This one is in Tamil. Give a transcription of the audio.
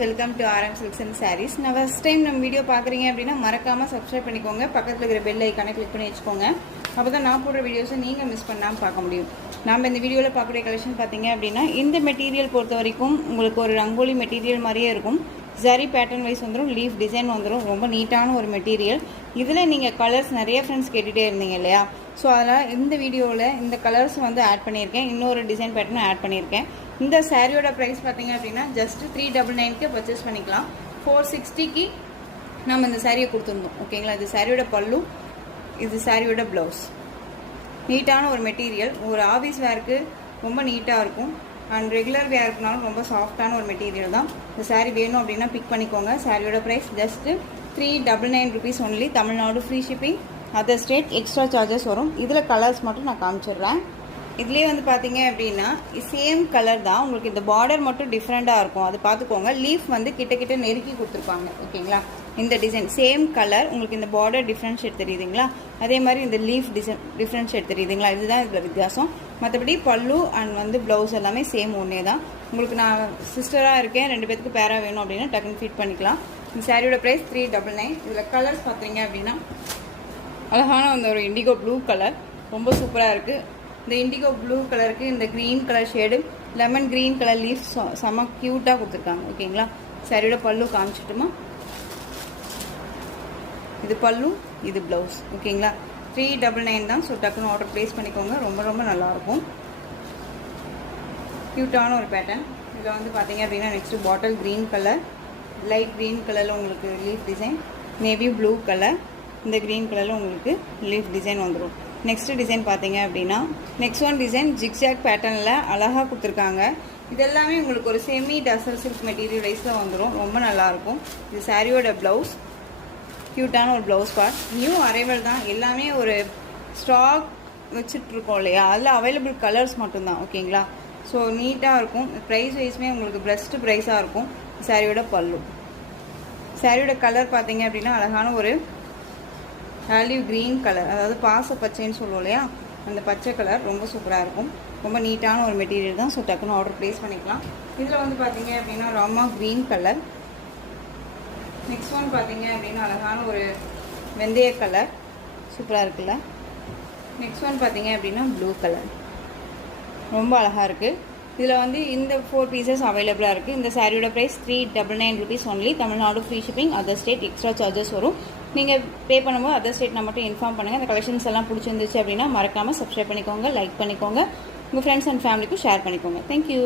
Welcome to RM Silks and Sarees. நான் ஃபர்ஸ்ட் டைம் நம்ம வீடியோ பார்க்குறீங்க அப்படின்னா மறக்காமல் சப்ஸ்கிரைப் பண்ணிக்கோங்க. பக்கத்தில் இருக்கிற பெல் ஐக்கானை கிளிக் பண்ணி வச்சுக்கோங்க. அப்போ தான் நான் போடுற வீடியோஸை நீங்கள் மிஸ் பண்ணாமல் பார்க்க முடியும். நம்ம இந்த வீடியோவில் பார்க்கக்கூடிய கலெக்ஷன் பார்த்தீங்க அப்படின்னா இந்த மெட்டீரியல் பொறுத்த வரைக்கும் உங்களுக்கு ஒரு ரங்கோலி மெட்டீரியல் மாதிரியே இருக்கும். ஜரி பேட்டர்ன் வைஸ் வந்துடும், லீஃப் டிசைன் வந்துடும். ரொம்ப நீட்டான ஒரு மெட்டீரியல். இதில் நீங்கள் கலர்ஸ் நிறைய ஃப்ரெண்ட்ஸ் கேட்டுகிட்டே இருந்தீங்க இல்லையா? ஸோ அதனால் இந்த வீடியோவில் இந்த கலர்ஸ் வந்து ஆட் பண்ணியிருக்கேன். இன்னொரு டிசைன் பேட்டர்னும் ஆட் பண்ணியிருக்கேன். இந்த சாரியோட ப்ரைஸ் பார்த்தீங்க அப்படின்னா ஜஸ்ட் 399க்கு பர்ச்சேஸ் பண்ணிக்கலாம். 460க்கு நம்ம இந்த சாரியை கொடுத்துருந்தோம். ஓகேங்களா? இது சாரியோட பல்லு, இது சாரியோட ப்ளவுஸ். நீட்டான ஒரு மெட்டீரியல், ஒரு ஆஃபீஸ் வேருக்கு ரொம்ப நீட்டாக இருக்கும். அண்ட் ரெகுலர் வேருக்குனாலும் ரொம்ப சாஃப்டான ஒரு மெட்டீரியல் தான். இந்த சாரீ வேணும் அப்படின்னா பிக் பண்ணிக்கோங்க. சாரியோட price just 399 rupees only. Tamil Nadu free shipping, other state extra charges வரும். இதில் கலர்ஸ் மட்டும் நான் காமிச்சிடுறேன். இதுலேயே வந்து பார்த்தீங்க அப்படின்னா சேம் கலர் தான், உங்களுக்கு இந்த பார்டர் மட்டும் டிஃப்ரெண்ட்டாக இருக்கும். அது பார்த்துக்கோங்க. லீஃப் வந்து கிட்ட நெருக்கி கொடுத்துருப்பாங்க. ஓகேங்களா? இந்த டிசைன் சேம் கலர், உங்களுக்கு இந்த பார்டர் டிஃப்ரென்ஷியேட் தெரியுதுங்களா? அதே மாதிரி இந்த லீஃப் டிசைன் டிஃப்ரென்ஷியேட் தெரியுதுங்களா? இதுதான் இதில் வித்தியாசம். மற்றபடி பல்லு அண்ட் வந்து ப்ளவுஸ் எல்லாமே சேம் ஒன்றே தான். உங்களுக்கு நான் சிஸ்டராக இருக்கேன், 2 பேருக்கு பேராக வேணும் அப்படின்னா டக்குன்னு ஃபிட் பண்ணிக்கலாம். இந்த சாரியோட ப்ரைஸ் 399. இதில் கலர்ஸ் பார்த்தீங்க அப்படின்னா அழகான அந்த ஒரு இண்டிகோ ப்ளூ கலர் ரொம்ப சூப்பராக இருக்குது. இந்த இண்டிகோ ப்ளூ கலருக்கு இந்த green colour shade, lemon green colour leaf செம்ம க்யூட்டாக கொடுத்துருக்காங்க. ஓகேங்களா? சாரியோட பல்லு காமிச்சிட்டுமா? இது பல்லு, இது ப்ளவுஸ். ஓகேங்களா? 399 தான். ஸோ டக்குன்னு ஆர்டர் ப்ளேஸ் பண்ணிக்கோங்க. ரொம்ப நல்லாயிருக்கும். க்யூட்டான ஒரு பேட்டர்ன். இதில் வந்து பார்த்தீங்க அப்படின்னா next bottle green colour, light green கலரில் உங்களுக்கு leaf design, navy blue colour, இந்த க்ரீன் கலரில் உங்களுக்கு லீஃப் டிசைன் வந்துடும். நெக்ஸ்ட் டிசைன் பார்த்தீங்க அப்படின்னா நெக்ஸ்ட் ஒன் டிசைன் ஜிக்ஜாக் பேட்டர்னில் அழகாக கொடுத்துருக்காங்க. இதெல்லாமே உங்களுக்கு ஒரு செமி டசர் சில்க் மெட்டீரியல் வைஸில் வந்துடும். ரொம்ப நல்லாயிருக்கும். இது சாரியோட ப்ளவுஸ், க்யூட்டான ஒரு ப்ளவுஸ் பார்ட். நியூ அரைவல் தான், எல்லாமே ஒரு ஸ்டாக் வச்சுட்ருக்கோம் இல்லையா? அதில் அவைலபிள் கலர்ஸ் மட்டும்தான். ஓகேங்களா? ஸோ நீட்டாக இருக்கும். ப்ரைஸ் வைஸுமே உங்களுக்கு பெஸ்ட்டு ப்ரைஸாக இருக்கும். சாரியோட பல்லு. சாரியோட கலர் பார்த்தீங்க அப்படின்னா அழகான ஒரு ஆலிவ் க்ரீன் கலர், அதாவது பாச பச்சைன்னு சொல்லுவோம் இல்லையா? அந்த பச்சை கலர் ரொம்ப சூப்பராக இருக்கும். ரொம்ப நீட்டான ஒரு மெட்டீரியல் தான். ஸோ டக்குன்னு ஆர்டர் ப்ளேஸ் பண்ணிக்கலாம். இதில் வந்து பார்த்தீங்க அப்படின்னா Rama green colour. Next one பார்த்தீங்க அப்படின்னா அழகான ஒரு வெந்தய கலர் சூப்பராக இருக்குல்ல? நெக்ஸ்ட் ஒன் பார்த்தீங்க அப்படின்னா ப்ளூ கலர் ரொம்ப அழகாக இருக்குது. இதில் வந்து இந்த 4 பீசஸ் அவைலபிளாக இருக்குது. இந்த சாரியோட price 399 rupees only. Tamil Nadu free shipping, other state extra charges வரும். நீங்கள் பே பண்ணும்போது அதர் ஸ்டேட் நான் மட்டும் இன்ஃபார்ம் பண்ணுங்கள். இந்த கலெக்ஷன்ஸ் எல்லாம் பிடிச்சிருந்துச்சு அப்படின்னா மறக்காமல் சப்ஸ்கிரைப் பண்ணிக்கோங்க, லைக் பண்ணிக்கோங்க, உங்கள் ஃப்ரெண்ட்ஸ் அண்ட் ஃபேமிலிக்கும் ஷேர் பண்ணிக்கோங்க. தேங்க்யூ.